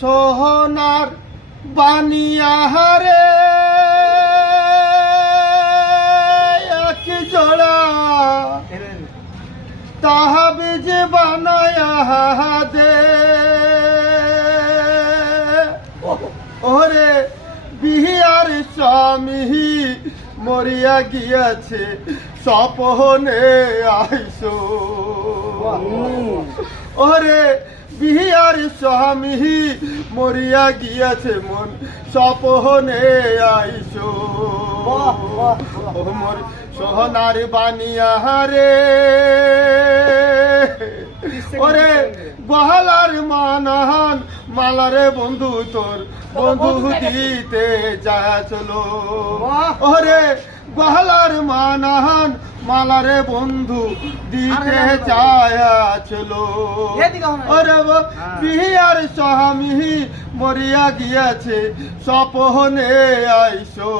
সোহনার বানিয়াহারে এক জোড়া তাহাবিজ বানায়া দে ওরে বিহার স্বামী মরিয়া গিয়াছে সপনে আইসো ওরে বিহার স্বামী মরিয়া গিয়াছে মন সপনে আইসো ও মোর সোহনার বানিয়াহারে ওরে গহলার মানহান মালারে বন্ধু তোর বন্ধু দিতে যাচ্ছিল ওরে গহলার মানহান মালারে বন্ধু দিতে যাচ্ছিল ওরে বিহার স্বামী মরিয়া গিয়াছে সপনে আইসো